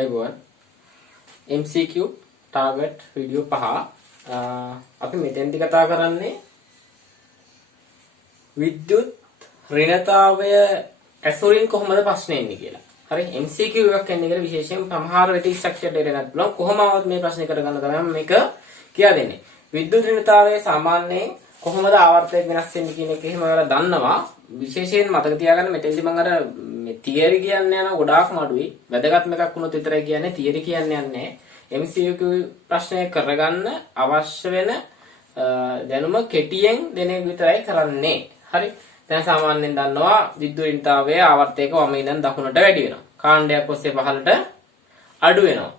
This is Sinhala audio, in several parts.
අයිබෝන් MCQ target video 5 අපි මෙතෙන්දි කතා කරන්නේ විද්‍යුත් ඍණතාවය ඇසුරින් කොහොමද ප්‍රශ්නේ එන්නේ කියලා. හරි MCQ එකක් එන්නේ කියලා විශේෂයෙන් සමහර වෙටි ස්ට්‍රක්චර් දෙයක් ගන්න පුළුවන්. කොහොමවත් මේ ප්‍රශ්නේ කරගන්න තමයි මේක කියා දෙන්නේ. විද්‍යුත් ඍණතාවය සාමාන්‍යයෙන් කොහොමද ආවර්තයක් වෙනස් වෙන්නේ කියන එක එහෙම ඔයාලා දන්නවා. විශේෂයෙන් මතක තියාගන්න මෙතෙන්දි මම අර මේ තියරි කියන්නේ යන ගොඩාක්ම අඩුයි. වැදගත්ම එකක් වුණොත් විතරයි කියන්නේ තියරි කියන්නේ නැහැ. MCQ ප්‍රශ්නය කරගන්න අවශ්‍ය වෙන දැනුම කෙටියෙන් දෙන එක විතරයි කරන්නේ. හරි. දැන් සාමාන්‍යයෙන් දන්නවා විද්‍යුත් ඍණතාවය ආවර්තයක වම ඉඳන් දකුණට වැඩි වෙනවා. කාණ්ඩයක් ඔස්සේ පහළට අඩු වෙනවා.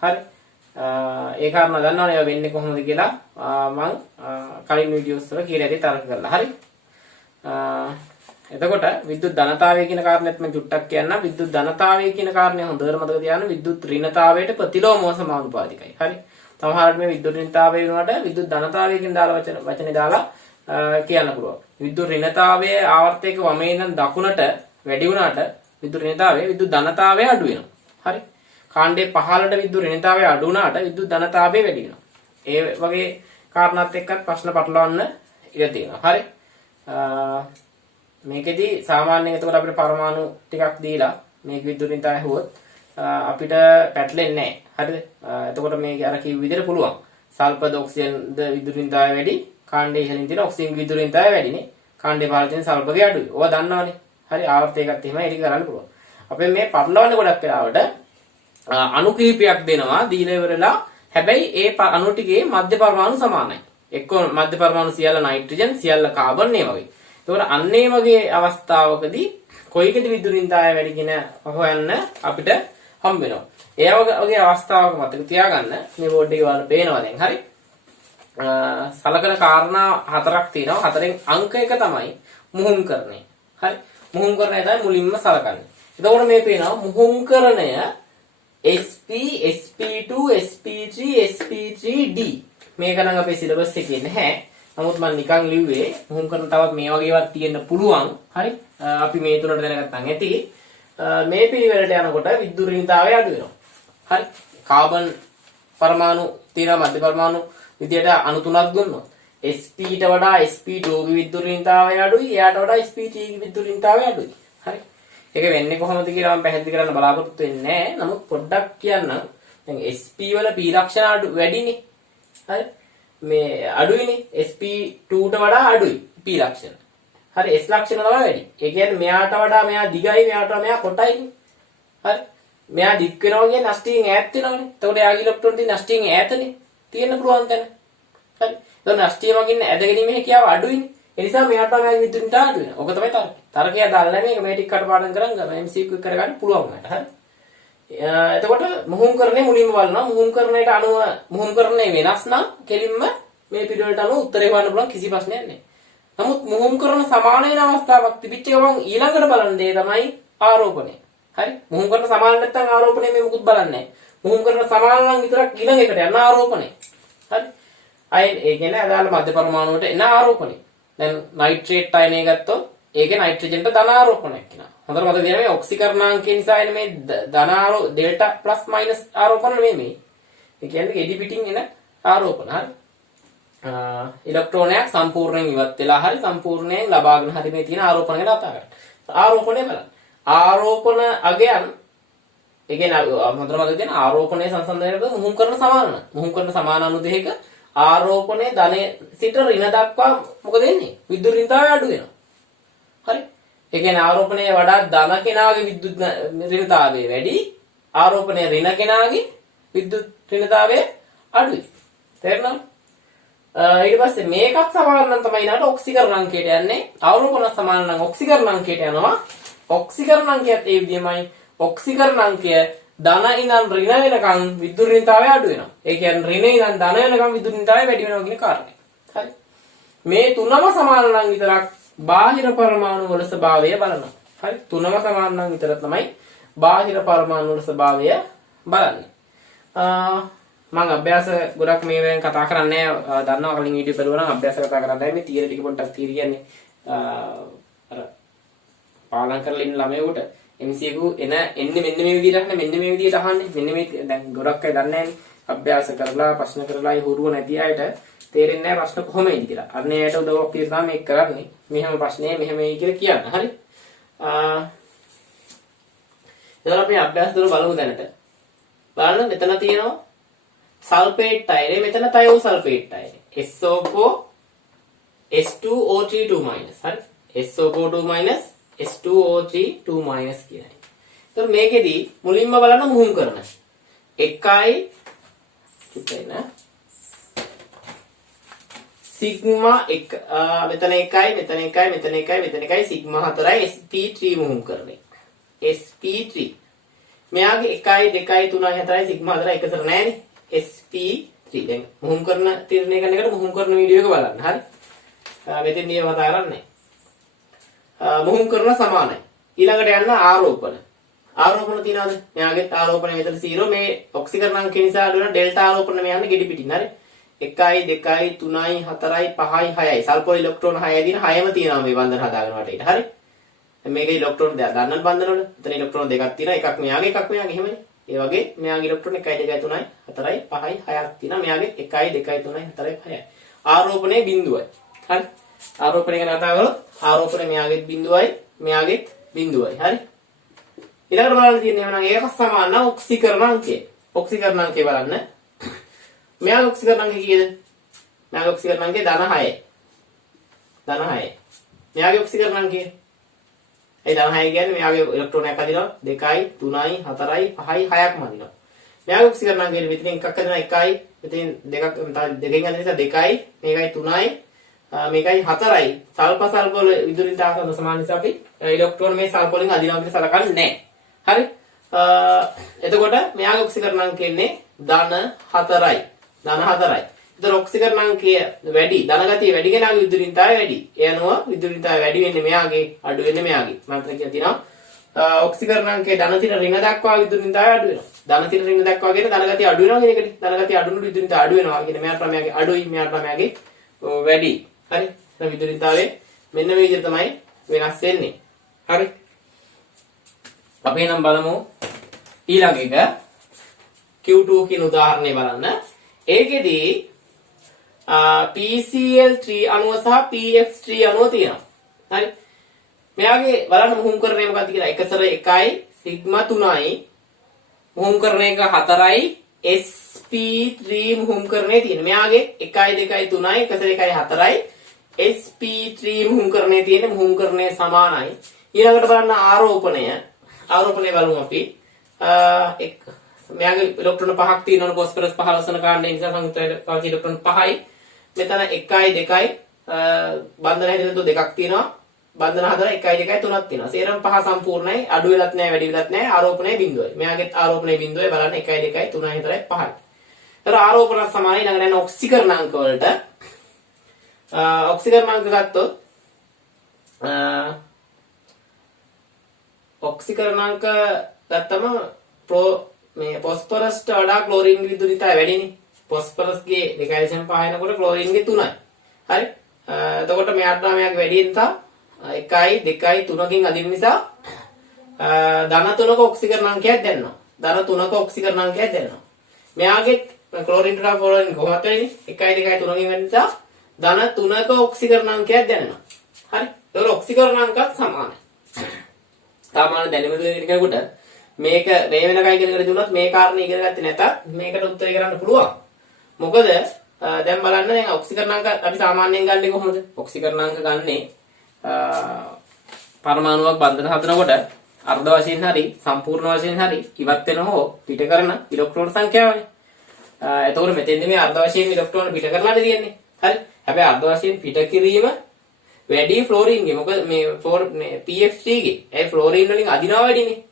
හරි. ඒ කාරණා දන්නවනේ ඒවා වෙන්නේ කොහොමද කියලා මම කලින් වීඩියෝස් වල කියලා ඇති තර්ක කරලා. හරි. එතකොට විද්‍යුත් ධනතාවය කියන කාරණේත් මම චුට්ටක් කියන්නම්. විද්‍යුත් ධනතාවය කියන කාරණේ හොඳට මතක තියාගන්න. විද්‍යුත් ඍණතාවයට ප්‍රතිලෝමව සමානුපාතිකයි. හරි. සමහරවිට මේ විද්‍යුත් ඍණතාවය වෙනකොට විද්‍යුත් ධනතාවය කියන දාලා වචනේ දාලා කියන්න පුළුවන්. විද්‍යුත් ඍණතාවයේ ආවර්තයක වමේ ඉඳන් දකුණට වැඩි වුණාට විද්‍යුත් ඍණතාවය විද්‍යුත් ධනතාවය අඩු වෙනවා. හරි. කාණ්ඩේ පහළට විද්‍යුත් ඍණතාවය අඩු වුණාට විද්‍යුත් ධනතාවය වැඩි වෙනවා. ඒ වගේ කාරණාත් එක්කත් ප්‍රශ්න පටලවන්න ඉඩ තියෙනවා. හරි. මේකෙදි සාමාන්‍යයෙන් එතකොට අපිට පරමාණු ටිකක් දීලා මේක විද්‍යුත් ඍණතාවය හුවොත් අපිට පැටලෙන්නේ නැහැ. හරිද? එතකොට මේක අර කිව් විදිහට පුළුවන්. සල්පද ඔක්සිජන්ද විද්‍යුත් ඍණතාවය වැඩි, කාණ්ඩේ ඉහළින් තියෙන ඔක්සිජන් විද්‍යුත් ඍණතාවය වැඩිනේ. කාණ්ඩේ පහළ තියෙන සල්පදේ අඩුයි. ඕවා දන්නවනේ. හරි ආවර්තයකත් එහෙමයි ඒක කරන්න පුළුවන්. අපි මේ පටලවන්නේ ගොඩක් වෙලාවට අණු කිහිපයක් දෙනවා දීලා ඉවරලා හැබැයි ඒ අණු ටිකේ මධ්‍ය පරමාණු සමානයි. එක්ක මධ්‍ය පරමාණු සියල්ල නයිට්‍රජන් සියල්ල කාබන් මේ වගේ. ඒතකොට අන්න ඒ වගේ අවස්ථාවකදී කොයිකද විද්‍යුත් ඍණතාවය වැඩි කියන හොයන්න අපිට හම්බ වෙනවා. ඒ වගේ අවස්ථාවක මතක තියාගන්න මේ බෝඩ් එකේ වල පේනවා දැන් හරි. සලකන කාරණා හතරක් තියෙනවා. හතරෙන් අංක එක තමයි මුහුම්කරණය. හරි. මුහුම්කරණය තමයි මුලින්ම සලකන්නේ. එතකොට මේ පේනවා මුහුම්කරණය SP SP2 SP3 SP3D මේක නම් අපේ සිලබස් එකේ නැහැ. නමුත් මම නිකන් ලිව්වේ මුහුම් කරන තවත් මේ වගේ ඒවාක් තියෙන්න පුළුවන්. හරි. අපි මේ තුනට දැනගත්තාන් ඇති. මේ පිළිවෙලට යනකොට විද්‍යුත් ඍණතාවය අඩු වෙනවා. හරි. කාබන් පරමාණු තියෙන මධ්‍ය පරමාණු විදියට අණු තුනක් දුන්නොත් SP ට වඩා SP2 ගේ විද්‍යුත් ඍණතාවය අඩුයි. එයාට වඩා SP3 ගේ විද්‍යුත් ඍණතාවය අඩුයි. හරි. ඒක වෙන්නේ කොහොමද කියලා මම පැහැදිලි කරන්න බලාපොරොත්තු වෙන්නේ නැහැ. නමුත් පොඩ්ඩක් කියන්න. දැන් SP වල P ලක්ෂණ අඩු වැඩිනේ. හරි. මේ අඩුයිනේ SP2ට වඩා අඩුයි P ලක්ෂණ. හරි S ලක්ෂණ තමයි වැඩි. ඒ කියන්නේ මෙයාට වඩා මෙයා දිගයි මෙයාට වඩා මෙයා කොටයිනේ. හරි. මෙයා දික් වෙනවා කියන්නේ නෂ්ටියෙන් ඈත් වෙනවනේ. එතකොට යාගේ ඉලෙක්ට්‍රෝන තියෙන නෂ්ටියෙන් ඈතනේ. තියෙන්න පුළුවන් තැන. හරි. එතකොට නෂ්ටිය මගින් ඇදගෙනීමේ හැකියාව අඩුයිනේ. ඒ නිසා මෙයාට වඩා මෙයාගේ විද්‍යුත් ඝනතාවය අඩු වෙනවා. ඔක තමයි තර්කය. තර්කය දාලා මේක මේ ටික කටපාඩම් කරන් MCQ කරගන්න පුළුවන් වුණාට. හරි. එතකොට මුහුම්කරණය මුලින්ම බලනවා. මුහුම්කරණයට අනුව මුහුම්කරණය වෙනස් නම් කෙලින්ම මේ පිළිවෙලට අනුව උත්තරේ හොයන්න පුළුවන් කිසි ප්‍රශ්නයක් නැහැ. නමුත් මුහුම්කරණ සමාන වෙන අවස්ථාවක් තිබිච්ච ගමන් ඊළඟට බලන දේ තමයි ආරෝපණය. හරි? මුහුම්කරණ සමාන නැත්නම් ආරෝපණය මේ මුකුත් බලන්නේ නැහැ. මුහුම්කරණ සමාන නම් විතරක් ඊළඟ එකට යන ආරෝපණය. හරි? අය ඒ කියන්නේ අදාළ මධ්‍ය පරමාණුවට එන ආරෝපණය. දැන් නයිට්‍රේට් අයනය ගත්තොත් ඒකේ නයිට්‍රජන්ට ධන ආරෝපණයක් වෙනවා. හොඳට මතක තියාගන්න මේ ඔක්සිකරණාංකය නිසා එන මේ ධන ඩෙල්ටා ප්ලස් මයිනස් ආරෝපණ නෙමෙයි. ඒ කියන්නේ එඩි පිටින් එන ආරෝපණ. හරි? ඉලෙක්ට්‍රෝනයක් සම්පූර්ණයෙන් ඉවත් වෙලා හරි සම්පූර්ණයෙන් ලබාගෙන හරි මේ තියෙන ආරෝපණ ගැන කතා කරා. ආරෝපණය බලන්න. ආරෝපණ අගයන් ඒ කියන්නේ හොඳට මතක තියාගන්න ආරෝපණයේ සංසන්දනයට මුහුම්කරණ සමාන. මුහුම්කරණ සමාන අණු දෙකක ආරෝපණයේ ධනයේ සිට ඍණ දක්වා මොකද වෙන්නේ? විද්‍යුත් ඍණතාවය අඩු වෙනවා. හරි? ඒ කියන්නේ ආරෝපණයේ වඩා ධන කෙනාගේ විද්‍යුත් ඍණතාවය වැඩි. ආරෝපණයේ ඍණ කෙනාගේ විද්‍යුත් ඍණතාවය අඩුයි. තේරුණාද? ඊට පස්සේ මේකත් සමාන නම් තමයි ඊළඟට ඔක්සිකරණ අංකයට යන්නේ. ආරෝපණ සමාන නම් ඔක්සිකරණ අංකයට යනවා. ඔක්සිකරණ අංකයත් ඒ විදිහමයි. ඔක්සිකරණ අංකය ධන ඉඳන් ඍණ වෙනකන් විද්‍යුත් ඍණතාවය අඩු වෙනවා. ඒ කියන්නේ ඍණ ඉඳන් ධන වෙනකන් විද්‍යුත් ඍණතාවය වැඩි වෙනවා කියන කාරණේ. හරි. මේ තුනම සමාන නම් විතරක් බාහිර පරමාණු වල ස්වභාවය බලනවා. හරි. තුනම සමාන නම් විතර තමයි බාහිර පරමාණු වල ස්වභාවය බලන්නේ. මම අභ්‍යාස ගොඩක් මේ වෙලාවෙන් කතා කරන්නේ නැහැ. දන්නවා කලින් වීඩියෝ බලුවා නම් අභ්‍යාස කතා කරන්නේ මේ තියරි ටික පොඩ්ඩක් තියරි කියන්නේ අර පාලම් කරලා ඉන්න ළමයෙකුට MCQ එන්නේ මෙන්න මේ විදිහට අහන්නේ මෙන්න මේ විදිහට අහන්නේ මෙන්න මේ දැන් ගොඩක් අය දන්නේ නැහැනේ අභ්‍යාස කරලා ප්‍රශ්න කරලා හුරුව නැති අයට තේරෙන්නේ නැහැ ප්‍රශ්න කොහොම එන්නේ කියලා. අන්න ඒකට උදව්වක් කියලා තමයි මේක කරන්නේ. මෙහෙම ප්‍රශ්නේ මෙහෙම එයි කියලා කියන්න. හරි. එතකොට අපි අභ්‍යාස දර බලමු දැනට. බලන්න මෙතන තියෙනවා සල්ෆේට් අයරේ මෙතන තයෝ සල්ෆේට් අයරේ. SO4 S2O3 2 minus. හරි. SO4 2 S2O3 2 කියලා. එතකොට මේකෙදි මුලින්ම බලන්න මුහුම් කරන. එකයි කිතේන සිග්මා 1 මෙතන එකයි මෙතන එකයි මෙතන එකයි මෙතන එකයි සිග්මා 4යි sp3 මුහුම් කරන්නේ. sp3 මෙයාගේ 1 2 3 4යි සිග්මා 4යි එකතර නෑනේ. sp3 දැන් මුහුම් කරන තීරණය කරන එකට මුහුම් කරන වීඩියෝ එක බලන්න. හරි. මෙතෙන් නියම කතා කරන්නේ. මුහුම් කරන සමානයි. ඊළඟට යන්න ආරෝපණ. ආරෝපණ තියනවාද? මෙයාගේ ආරෝපණය මෙතන 0 මේ ඔක්සිකරණ අංක නිසා අඩු වෙන ඩෙල්ටා ආරෝපණ මේ යන්නේ ගෙඩි පිටින්. හරි. 1 2 3 4 5 6යි සල්ෆර් ඉලෙක්ට්‍රෝන 6යි දින 6ම තියෙනවා මේ බන්ධන හදාගෙන වටේට. හරි. මේක ඉලෙක්ට්‍රෝන දන්නන බන්ධන වල. එතන ඉලෙක්ට්‍රෝන දෙකක් තියෙනවා. එකක් මෙයාගේ එකක් මෙයාගේ එහෙමනේ. ඒ වගේ මෙයාගේ ඉලෙක්ට්‍රෝන 1 2 3 4යි 5යි 6ක් තියෙනවා. මෙයාගේ 1 2 3 4යි 5යි. ආරෝපණයේ බිඳුවයි. හරි. ආරෝපණය ගැන කතා කරොත් ආරෝපණය මෙයාගේ බිඳුවයි මෙයාගේ බිඳුවයි. හරි. ඊළඟට බලන්න තියෙන්නේ එහෙනම් ඒක සමාන ඔක්සිකරණ අංකය. ඔක්සිකරණ අංකය බලන්න. මෙයාගේ ඔක්සිකරණ අංකය කීයද? මෙයාගේ ඔක්සිකරණ අංකය ධන 6යි. ධන 6යි. මෙයාගේ ඔක්සිකරණ අංකය. ඒ ධන 6 කියන්නේ මෙයාගේ ඉලෙක්ට්‍රෝනයක් අදිනවා 2යි 3යි 4යි 5යි 6ක්ම අදිනවා. මෙයාගේ ඔක්සිකරණ අංකය මෙතනින් එකක් අදිනවා 1යි මෙතනින් දෙකක් දෙකෙන් අදින නිසා 2යි මේකයි 3යි මේකයි 4යි සල්ෆර් සල්ෆර් විදුලින් තාසන සමාන නිසා අපි ඉලෙක්ට්‍රෝන මේ සල්ෆර් වලින් අදිනවා කියලා සලකන්නේ නැහැ. හරි. එතකොට මෙයාගේ ඔක්සිකරණ අංකය ඉන්නේ ධන 4යි. ධන 4යි. ඒතර ඔක්සිකරණ අංකය වැඩි ධන ගතිය වැඩි කෙනාගේ විදුලින්තාවය වැඩි. ඒ අනුව විදුලින්තාවය වැඩි වෙන්නේ මෙයාගේ අඩු වෙන්නේ මෙයාගේ. මම කියලා තියෙනවා ඔක්සිකරණ අංකයේ ධන තිර ඍණ දක්වා විදුලින්තාවය අඩු වෙනවා. ධන තිර ඍණ දක්වා කියන ධන ගතිය අඩු වෙනවා කියන එකට. ධන ගතිය අඩු වුණු විදුලින්තාවය අඩු වෙනවා කියන මෙයාට මෙයාගේ අඩුයි මෙයාට මෙයාගේ වැඩි. හරි. දැන් විදුලින්තාවය මෙන්න මේ විදිහට තමයි වෙනස් වෙන්නේ. හරි. අපි නම් බලමු ඊළඟ එක Q2 කියන උදාහරණය බලන්න. ඒකෙදි PCl3 අණුව සහ PF3 අණුව තියෙනවා. හරි. මෙයාගේ බලන්න මුහුම් කරන්නේ මොකක්ද කියලා. එකසර 1යි සිග්මා 3යි මුහුම් කරන එක 4යි sp3 මුහුම් කරන්නේ තියෙන. මෙයාගේ 1 2 3යි එකසර 1යි 4යි sp3 මුහුම් කරන්නේ තියෙන මුහුම් කරන්නේ සමානයි. ඊළඟට බලන්න ආරෝපණය. ආරෝපණය බලමු අපි. මෙයාගේ ඉලෙක්ට්‍රෝන 5ක් තියෙනවනේ ફોස්ෆරස් 15 වන කාණ්ඩය නිසා සංයුක්තයට පාවිච්චි ඉලෙක්ට්‍රෝන 5යි. මෙතන 1යි 2යි බන්ධන හැදෙන දෙකක් තියෙනවා. බන්ධන හදලා 1යි 2යි 3ක් තියෙනවා. සේරම 5 සම්පූර්ණයි. අඩු වෙලත් නැහැ වැඩි වෙලත් නැහැ. ආරෝපණයේ බිඳුවයි. මෙයාගේ ආරෝපණයේ බිඳුවයි බලන්න 1යි 2යි 3යි 4යි 5යි. ඒතර ආරෝපණ සමානයි ළඟ යන ඔක්සිකරණාංක වලට. ඔක්සිකරණාංක ගත්තොත් ඔක්සිකරණාංක ගත්තම මේ ફોස්ෆරස්ට වඩා ක්ලෝරින් විදුලිතය වැඩිනේ. ફોස්ෆරස්ගේ 2.5 එනකොට ක්ලෝරින්ගේ 3යි. හරි. එතකොට මෙයාට මෙයාගේ වැඩි නිසා 1යි 2යි 3කින් අදින නිසා ධන 3ක ඔක්සිකරණ අංකයක් දැනෙනවා. ධන 3ක ඔක්සිකරණ අංකයක් දැනෙනවා. මෙයාගේ ක්ලෝරින් වඩා ෆ්ලෝරින් කොහොමද වෙන්නේ? 1යි 2යි 3කින් වෙන නිසා ධන 3ක ඔක්සිකරණ අංකයක් දැනෙනවා. හරි. ඒක ඔක්සිකරණ අංකත් සමානයි. සාමාන්‍ය දැනුම දෙන කෙනෙකුට මේක මේ වෙනකයි ඉගෙන ගන්න මේ කාරණේ ඉගෙන ගත්තේ නැතත් මේකට උත්තරය කරන්න පුළුවන්. මොකද දැන් බලන්න දැන් ඔක්සිකරණාංක අපි සාමාන්‍යයෙන් ගන්නේ කොහොමද? ඔක්සිකරණාංක ගන්නේ පරමාණුවක් බන්ධන හදනකොට අර්ධ වශයෙන් හරි සම්පූර්ණ වශයෙන් හරි ඉවත් වෙන හෝ පිට කරන ඉලෙක්ට්‍රෝන සංඛ්‍යාවනේ. එතකොට මෙතෙන්දී මේ අර්ධ වශයෙන් ඉලෙක්ට්‍රෝන පිට කරලාද තියෙන්නේ. හරි. හැබැයි අර්ධ වශයෙන් පිට කිරීම වැඩි ෆ්ලෝරින්ගේ. මොකද මේ PF3 ගේ ඒ ෆ්ලෝරින් වලින් අදිනවා වැඩිනේ.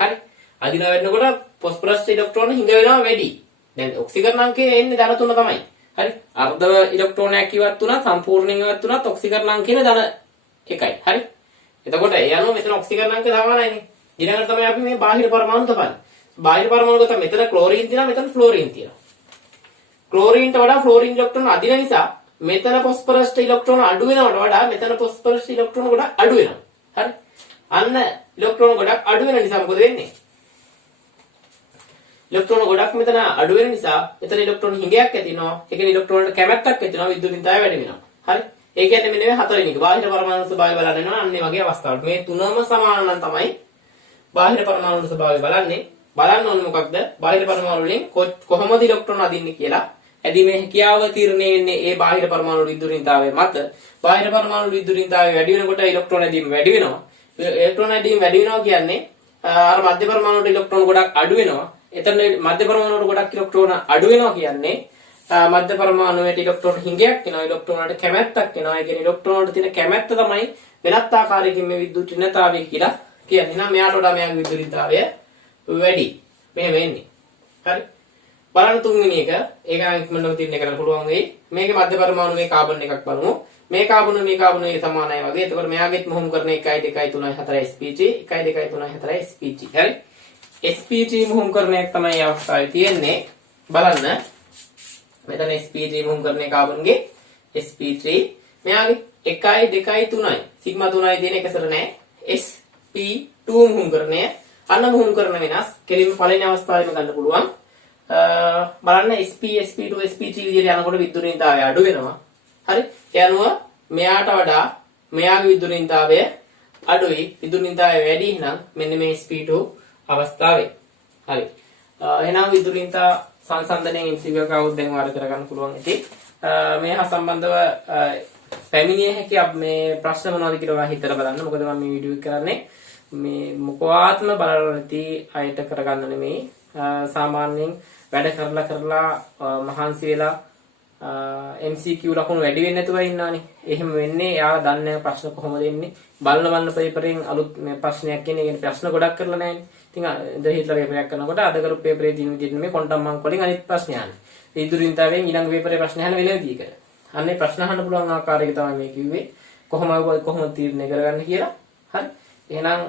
හරි. අදිනවා වෙනකොට ફોස්ෆරස් ඉලෙක්ට්‍රෝන හිඟ වෙනවා වැඩි. දැන් ඔක්සිකරණාංකයේ එන්නේ ධන 3 තමයි. හරි. අර්ධ ඉලෙක්ට්‍රෝනයක් ඉවත් වුණා සම්පූර්ණයෙන් ඉවත් වුණා ඔක්සිකරණාංකයේ ධන 1යි. හරි. එතකොට ඒ අනුව මෙතන ඔක්සිකරණාංක සමානයිනේ. ඊළඟට තමයි අපි මේ බාහිර පරමාණු තපන්නේ. බාහිර පරමාණු ගත්තා මෙතන ක්ලෝරින් තියෙනවා මෙතන ෆ්ලෝරින් තියෙනවා. ක්ලෝරින්ට වඩා ෆ්ලෝරින් ඉලෙක්ට්‍රෝන අදින නිසා මෙතන ફોස්ෆරස් ඉලෙක්ට්‍රෝන අඩු වෙනවට වඩා මෙතන ફોස්ෆරස් ඉලෙක්ට්‍රෝන ගොඩක් අඩු වෙනවා. හරි. අන්න ඉලෙක්ට්‍රෝන ගොඩක් අඩු වෙන නිසා මොකද වෙන්නේ? ඉලෙක්ට්‍රෝන ගොඩක් මෙතන අඩු වෙන නිසා මෙතන ඉලෙක්ට්‍රෝන හිඟයක් ඇති වෙනවා. ඒ කියන්නේ ඉලෙක්ට්‍රෝන වලට කැමැත්තක් ඇති වෙනවා. විද්‍යුත්ින්තාවය වැඩි වෙනවා. හරි. ඒ කියන්නේ මෙන්න මේ හතරවෙනි එක. බාහිර පරමාණු ස්වභාවය බලන්න වෙනවා. අන්න ඒ වගේ අවස්ථාවලට. මේ තුනම සමාන නම් තමයි බාහිර පරමාණු ස්වභාවය බලන්නේ. බලන්න ඕනේ මොකක්ද? බාහිර පරමාණු වලින් කොහොමද ඉලෙක්ට්‍රෝන අදින්නේ කියලා. ඇදීමේ හැකියාව තීරණය වෙන්නේ ඒ බාහිර පරමාණු විද්‍යුත්ින්තාවය මත. බාහිර පරමාණු විද්‍යුත්ින්තාවය වැඩි වෙනකොට ඉලෙක්ට්‍රෝන ඇදීම වැඩි වෙනවා. ඉලෙක්ට්‍රෝන ඇදීම වැඩි වෙනවා කියන්නේ අර මධ්‍ය පරමාණු වල ඉලෙක්ට්‍රෝන ගොඩක් අඩු වෙනවා. එතන මධ්‍ය පරමාණු වල ගොඩක් ඉලෙක්ට්‍රෝන අඩු වෙනවා කියන්නේ මධ්‍ය පරමාණුවේ ඉලෙක්ට්‍රෝන හිඟයක් එනවා. ඉලෙක්ට්‍රෝන වලට කැමැත්තක් එනවා. ඒ කියන්නේ ඉලෙක්ට්‍රෝන වලට තියෙන කැමැත්ත තමයි වෙනත් ආකාරයකින් මේ විද්‍යුත් ඍණතාවය කියලා කියන්නේ. එහෙනම් මෙයාට වඩා මෙයාගේ විද්‍යුත්ින්තාවය වැඩි. මෙහෙම වෙන්නේ. හරි. බලන්න තුන්වෙනි එක. ඒක නම් ඉක්මනටම තීරණය කරන්න පුළුවන් වෙයි. මේකේ මධ්‍ය පරමාණුවේ කාබන් එකක් බලමු. මේ කාබනුවේ සමානයි වගේ. එතකොට මෙයාගෙත් මොහොම කරන 1 2 3 4 sp3 1 2 3 4 sp3. හරි. sp3 මොහොම කරන එක තමයි අවස්ථාවේ තියෙන්නේ. බලන්න. මෙතන sp3 මොහොම කරන කාබන්ගේ sp3 මෙයාගේ 1 2 3යි. සිග්මා 3යි තියෙන එකසර නෑ. sp2 මොහොම කරන්නේ අන්න මොහොම කරන වෙනස් කෙලින්ම පළවෙනි අවස්ථාවේම ගන්න පුළුවන්. බලන්න sp sp2 sp3 විදිහට යනකොට විද්‍යුත්ින්තාවය අඩු වෙනවා. හරි. ඒ අනුව මෙයාට වඩා මෙයාගේ විද්‍යුත්ින්තාවය අඩුයි. විද්‍යුත්ින්තාවය වැඩි නම් මෙන්න මේ sp2 අවස්ථාවේ. හරි. එහෙනම් විද්‍යුත්ින්තා සංසන්දනයේ MCQ කවුද දැන් වාර කරගන්න පුළුවන් ඇති. මේ හා සම්බන්ධව පැමිණිය හැකි මේ ප්‍රශ්න මොනවද කියලා හිතලා බලන්න. මොකද මම මේ වීඩියෝ එක කරන්නේ මේ මොකවාත්ම බලලා නැති අයට කරගන්න නෙමෙයි. සාමාන්‍යයෙන් වැඩ කරලා මහන්සි වෙලා MCQ ලකුණු වැඩි වෙන්නේ නැතුව ඉන්නානේ. එහෙම වෙන්නේ එයා දන්නේ ප්‍රශ්න කොහොමද එන්නේ. බලන පේපරෙන් අලුත් ප්‍රශ්නයක් එන්නේ. ඒ ප්‍රශ්න ගොඩක් කරලා නැහැනේ. ඉතින් ඉඳ හිටලා පේපරයක් කරනකොට අද කරපු පේපරේ තියෙන විදිහට මේ ක්වොන්ටම් මංක් වලින් අනිත් ප්‍රශ්න යන්නේ. විද්‍යුත්ින්තාවයෙන් ඊළඟ පේපරේ ප්‍රශ්න අහන වෙලාවදීකට. අන්නේ ප්‍රශ්න අහන්න පුළුවන් ආකාරයක තමයි මේ කිව්වේ. කොහොමද තීරණය කරගන්න කියලා. හරි. එහෙනම්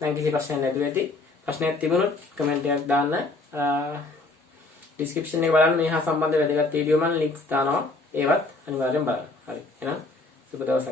දැන් කිසි ප්‍රශ්නයක් නැතුව ඇති. ප්‍රශ්නයක් තිබුණොත් කමෙන්ට් එකක් දාන්න. ඩිස්ක්‍රිප්ෂන් එක බලන්න මේ හා සම්බන්ධ වැදගත් වීඩියෝ මම ලින්ක්ස් දානවා. ඒවත් අනිවාර්යෙන් බලන්න. හරි. එහෙනම් සුබ දවසක්.